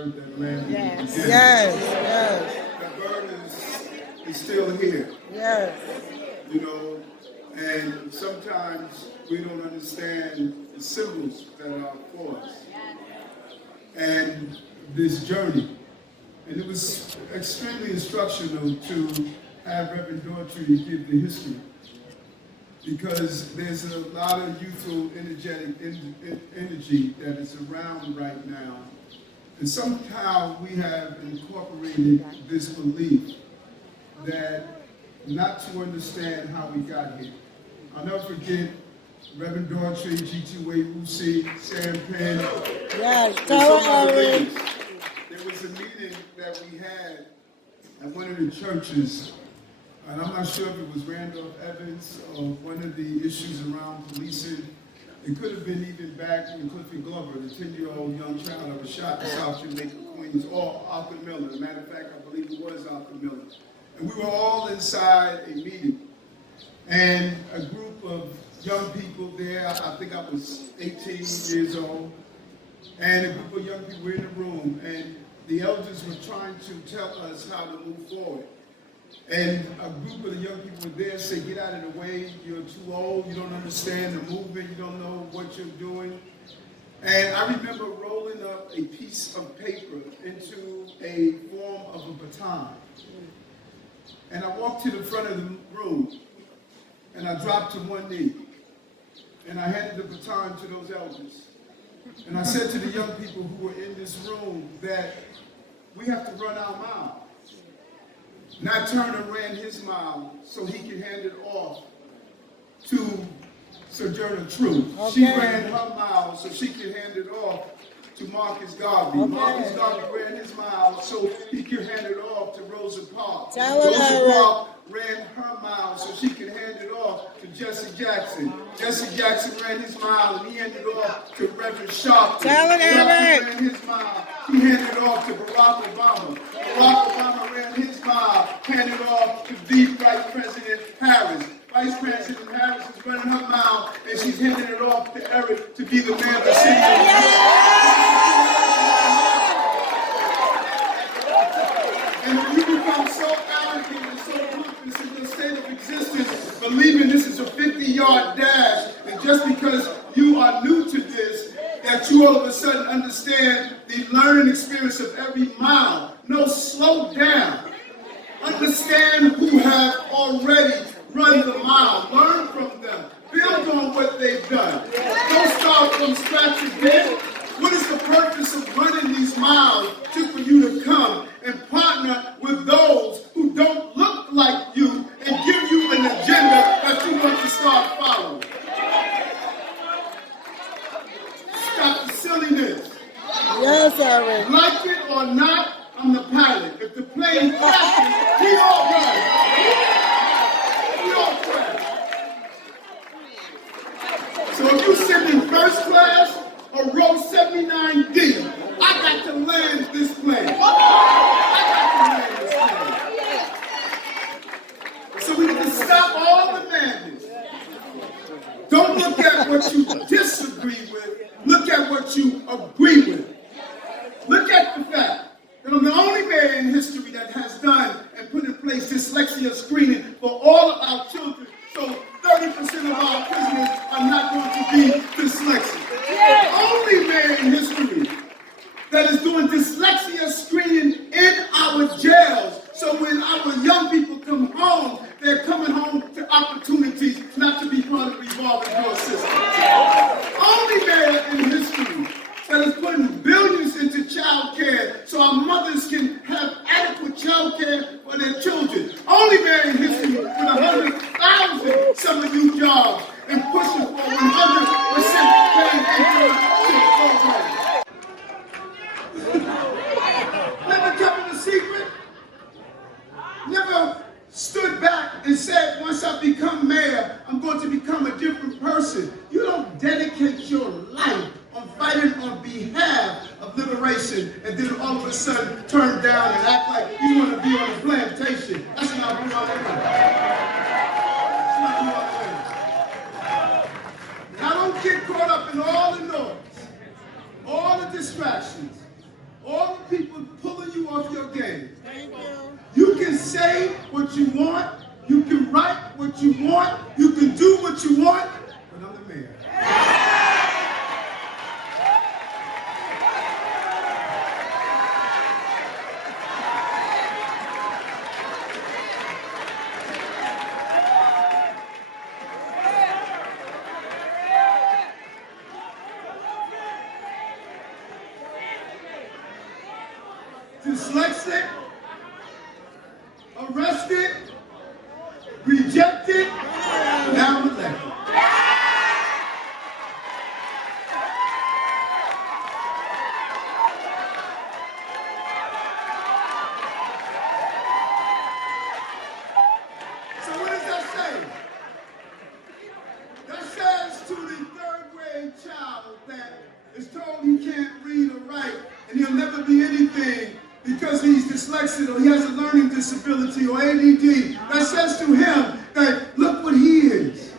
bird that landed. Yes. That bird is still here. Yes. You know, and sometimes we don't understand the symbols that are for us. And this journey. And it was extremely instructional to have Reverend Daughtry give the history, because there's a lot of youthful, energetic energy that is around right now. And somehow we have incorporated this belief that not to understand how we got here. I'll never forget Reverend Daughtry, G.T. Wade-Wusi, Sam Penn. Yes, There was a meeting that we had at one of the churches, and I'm not sure if it was Randolph Evans or one of the issues around policing. It could have been even back when Clifford Glover, the 10-year-old young child that was shot in South Jamaica, Queens, or Arthur Miller. As a matter of fact, I believe it was Arthur Miller. And we were all inside a meeting. And a group of young people there, I think I was 18 years old, and a group of young people were in the room, and the elders were trying to tell us how to move forward. And a group of the young people were there, said, get out of the way, you're too old, you don't understand the movement, you don't know what you're doing. And I remember rolling up a piece of paper into a form of a baton. And I walked to the front of the room, and I dropped to one knee. And I handed the baton to those elders. And I said to the young people who were in this room that we have to run our mile. Nat Turner ran his mile so he could hand it off to Sojourner Truth. Okay. She ran her mile so she could hand it off to Marcus Garvey. Okay. Marcus Garvey ran his mile so he could hand it off to Rosa Parks. Rosa Parks ran her mile so she could hand it off to Jesse Jackson. Jesse Jackson ran his mile and he handed it off to Reverend Sharpton. Sharpton ran his mile. He handed it off to Barack Obama. Barack Obama ran his mile, handed it off to the Vice President Harris. Vice President Harris is running her mile, and she's handing it off to Eric to be the man of the city. And you become so arrogant and so ruthless in your state of existence, believing this is a 50-yard dash, and just because you are new to this, that you all of a sudden understand the learning experience of every mile. No, slow down. Understand who have already run the mile. Learn from them. Build on what they've done. Don't start from scratch again. What is the purpose of running these miles just for you to come and partner with those who don't look like you and give you an agenda that you want to start following? Stop the silliness. Yes, Eric. Like it or not, I'm the pilot. If the plane crashes, we all run. We all crash. So if you sit in first class or row 79D, I got to land this plane. So we need to stop all the madness. Don't look at what you disagree with. Look at what you agree with. Look at the fact that I'm the only man in history that has done and put in place dyslexia screening for all of our children, so 30% of our prisoners are not going to be dyslexic. The only man in history that is doing dyslexia screening in our jails, so when our young people come home, they're coming home to opportunities, not to be part of the revolving door system. Only man in history that is putting billions into child care so our mothers can have adequate child care for their children. Only man in history with 100,000 summer youth jobs and pushing for 100% paid internship program. Never kept it a secret. Never stood back and said, once I become mayor, I'm going to become a different person. You don't dedicate your life on fighting on behalf of liberation and then all of a sudden turn down and act like you want to be on a plantation. That's not who I am. That's not who I am. Now don't get caught up in all the noise, all the distractions, all the people say what you want, you can write what you want, you can do what you want, but I'm the mayor. Dyslexic, arrested, rejected, now elected. So what does that say? That says to the third grade child that is told he can't read or write and he'll never be anything because he's dyslexic or he has a learning disability or ADD, that says to him that look what he is.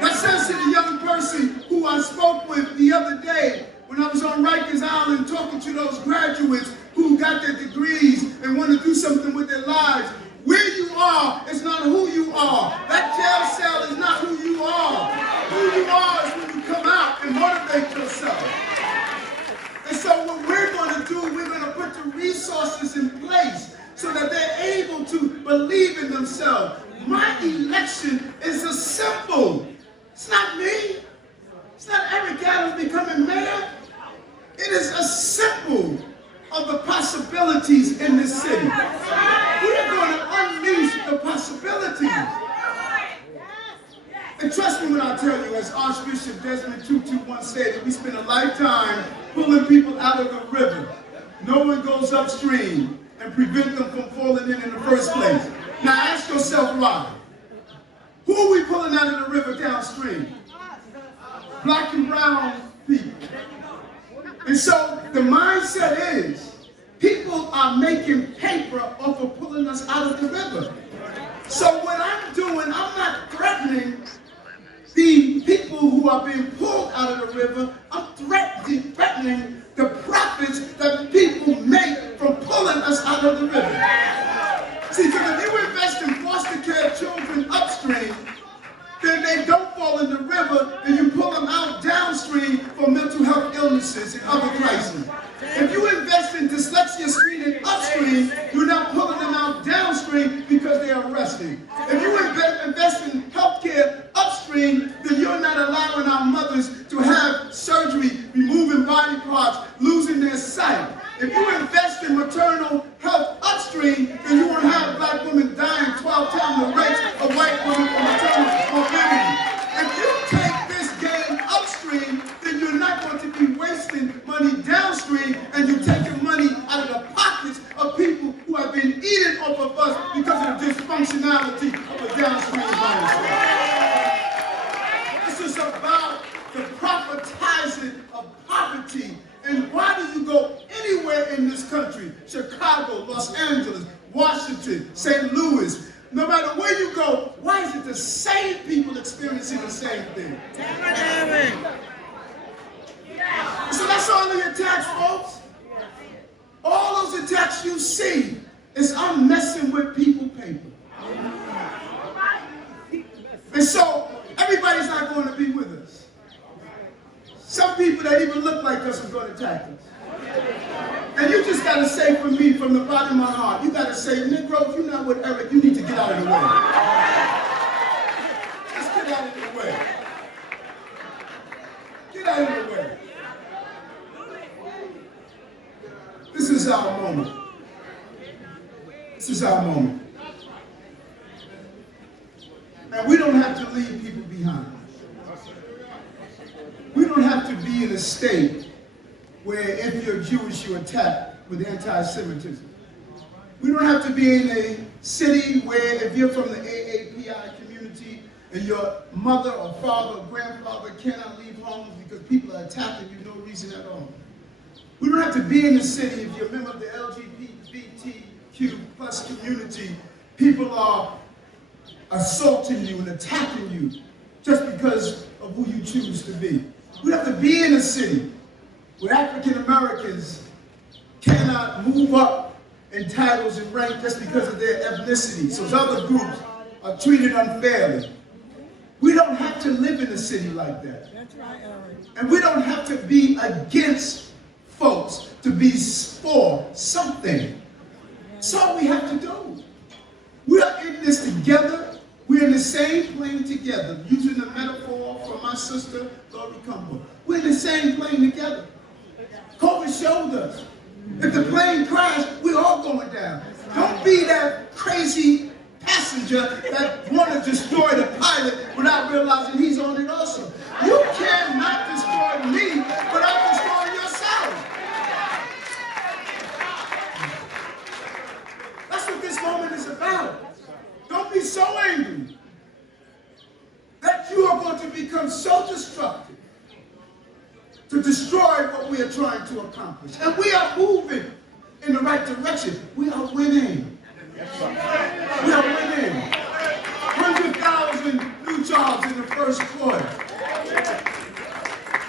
That says to the young person who I spoke with the other day when I was on Rikers Island talking to those graduates who got their degrees and want to do something with their lives. Where you are is not who you are. That jail cell is not who you are. Who you are is when you come out and motivate yourself. And so what we're going to do, we're going to put the resources in place so that they're able to believe in themselves. My election is a symbol. It's not me. It's not Eric Adams becoming mayor. It is a symbol of the possibilities in this city. We're going to unleash the possibilities. And trust me when I tell you, as Archbishop Desmond Tutu once said, that we spend a lifetime pulling people out of the river. No one goes upstream and prevent them from falling in the first place. Now ask yourself why. Who are we pulling out of the river downstream? Black and brown people. And so the mindset is, people are making paper off of pulling us out of the river. So what I'm doing, I'm not threatening the people who are being pulled out of the river. I'm threatening the profits that people make from pulling us out of the river. See, because if you invest in foster care children upstream, then they don't fall in the river, and you pull them out downstream for mental health illnesses and other crises. If you invest in dyslexia screening upstream, you're not pulling them out downstream because they are arrested. If you invest in healthcare upstream, then you're not allowing our mothers to have surgery, removing body parts, losing their sight. If you invest in maternal health upstream, then you won't have black women dying 12 times the rate of white women for maternal morbidity. If you take this game upstream, then you're not going to be wasting money downstream, and you're taking money out of the pockets of people who have been eating off of us because of the dysfunctionality of a downstream environment. This is about the profitizing of poverty. And why do you go anywhere in this country, Chicago, Los Angeles, Washington, St. Louis, no matter where you go, why is it the same people experiencing the same thing? So that's all the attacks, folks. All those attacks you see is I'm messing with people paper. And so everybody's not going to be with us. Some people that even look like us are going to attack us. And you just got to say for me, from the bottom of my heart, you got to say, Negro, if you're not with Eric, you need to get out of the way. Just get out of the way. Get out of the way. This is our moment. This is our moment. And we don't have to leave people behind. We don't have to be in a state where if you're Jewish, you're attacked with anti-Semitism. We don't have to be in a city where if you're from the AAPI community and your mother or father or grandfather cannot leave home because people are attacking you, no reason at all. We don't have to be in the city if you're a member of the LGBTQ plus community. People are assaulting you and attacking you just because of who you choose to be. We have to be in a city where African Americans cannot move up and titles and rank just because of their ethnicity. So other groups are treated unfairly. We don't have to live in a city like that. That's right, Eric. And we don't have to be against folks to be for something. That's all we have to do. We are in this together. We're in the same plane together. Using the metaphor from my sister, Lori Cumber. We're in the same plane together. COVID showed us. If the plane crashed, we're all going down. Don't be that crazy passenger that want to destroy the pilot without realizing he's on it also. You cannot destroy me without destroying yourself. That's what this moment is about. Don't be so angry that you are going to become so destructive to destroy what we are trying to accomplish. And we are moving in the right direction. We are winning. We are winning. 100,000 new jobs in the first quarter.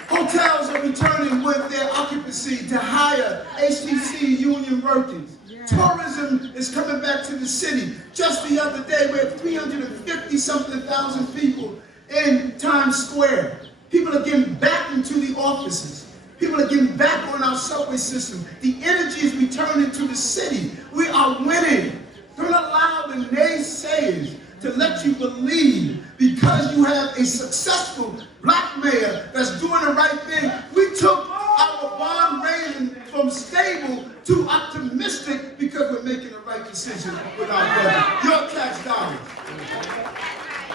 Hotels are returning with their occupancy to hire HTC union workers. Tourism is coming back to the city. Just the other day, we had 350-something thousand people in Times Square. People are getting back into the offices. People are getting back on our subway system. The energy is returning to the city. We are winning. Don't allow the naysayers to let you believe because you have a successful black mayor that's doing the right thing. We took our bond rating from stable to optimistic because we're making the right decision with our budget. Your tax dollars.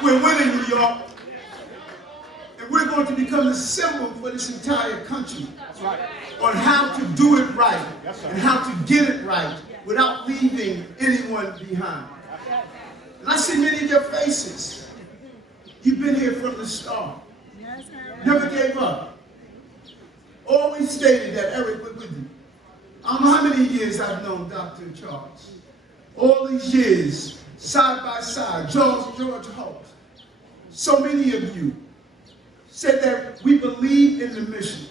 We're winning, New York. And we're going to become the symbol for this entire country on how to do it right and how to get it right without leaving anyone behind. And I see many of your faces. You've been here from the start. Never gave up. Always stated that Eric was with you. I don't know how many years I've known Dr. Charles. All these years, side by side, George Holt. So many of you said that we believe in the mission.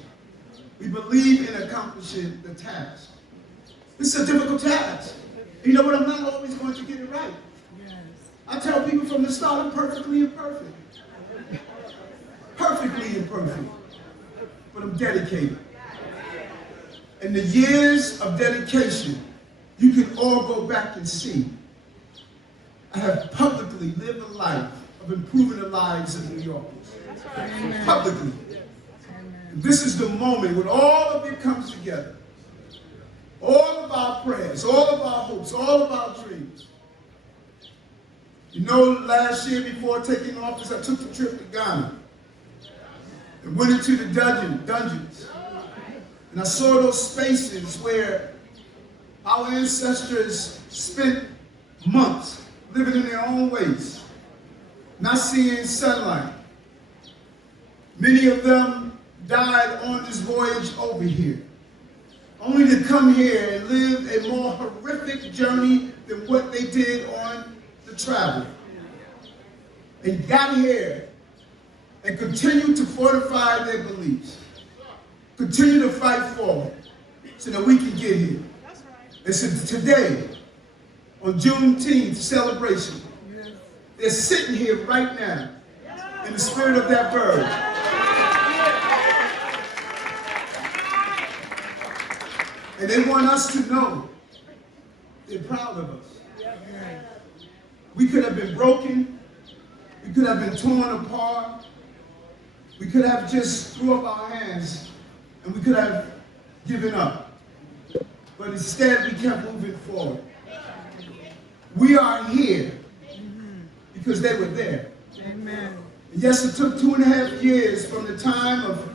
We believe in accomplishing the task. This is a difficult task. You know what? I'm not always going to get it right. Yes. I tell people from the start, I'm perfectly imperfect. Perfectly imperfect. But I'm dedicated. And the years of dedication, you can all go back and see. I have publicly lived a life of improving the lives of New Yorkers. Amen. Publicly. And this is the moment when all of it comes together. All of our prayers, all of our hopes, all of our dreams. You know, last year before taking office, I took the trip to Ghana and went into the dungeons. And I saw those spaces where our ancestors spent months living in their own ways, not seeing sunlight. Many of them died on this voyage over here, only to come here and live a more horrific journey than what they did on the travel. And got here and continue to fortify their beliefs, continue to fight forward so that we can get here. And so today, on Juneteenth celebration, they're sitting here right now in the spirit of that bird. And they want us to know they're proud of us. We could have been broken. We could have been torn apart. We could have just threw up our hands and we could have given up. But instead, we kept moving forward. We are here because they were there. Amen. Yes, it took 2.5 years from the time of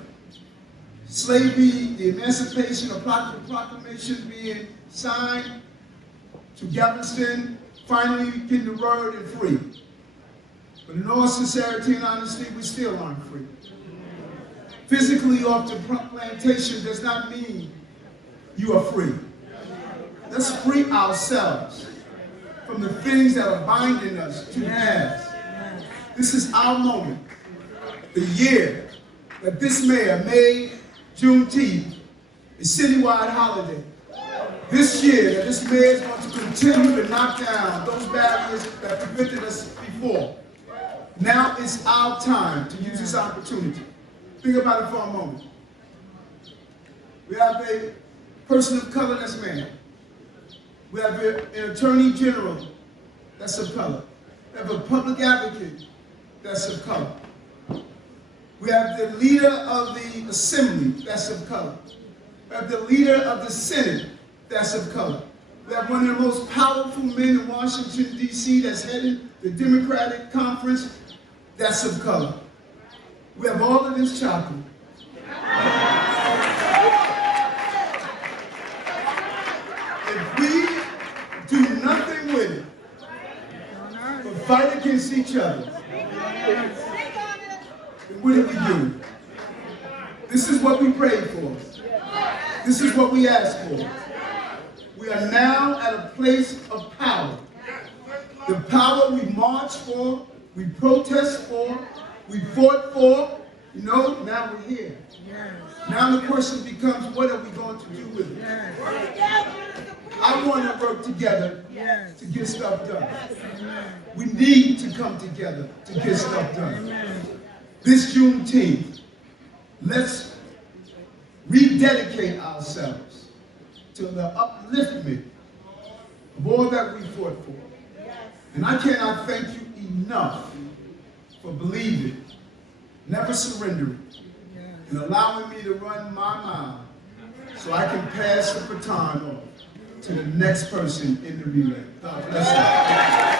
slavery, the Emancipation of Proclamation being signed, to Galveston finally getting the word and free. But in all sincerity and honesty, we still aren't free. Physically off the plantation does not mean you are free. Let's free ourselves from the things that are binding us to the past. This is our moment. The year that this mayor made Juneteenth a citywide holiday. This year, that this mayor is going to continue to knock down those barriers that prevented us before. Now it's our time to use this opportunity. Think about it for a moment. We have a person of color that's man. We have an attorney general that's of color. We have a public advocate that's of color. We have the leader of the assembly that's of color. We have the leader of the Senate that's of color. We have one of the most powerful men in Washington, D.C. that's heading the Democratic Conference that's of color. We have all of this chocolate. If we do nothing with it, but fight against each other, then what do we do? This is what we prayed for. This is what we asked for. We are now at a place of power. The power we marched for, we protest for, we fought for, now we're here. Now the question becomes, what are we going to do with it? I want to work together to get stuff done. We need to come together to get stuff done. This Juneteenth, let's rededicate ourselves to the upliftment of all that we fought for. And I cannot thank you enough for believing, never surrendering, and allowing me to run my mile so I can pass the baton on to the next person in the relay. God bless you.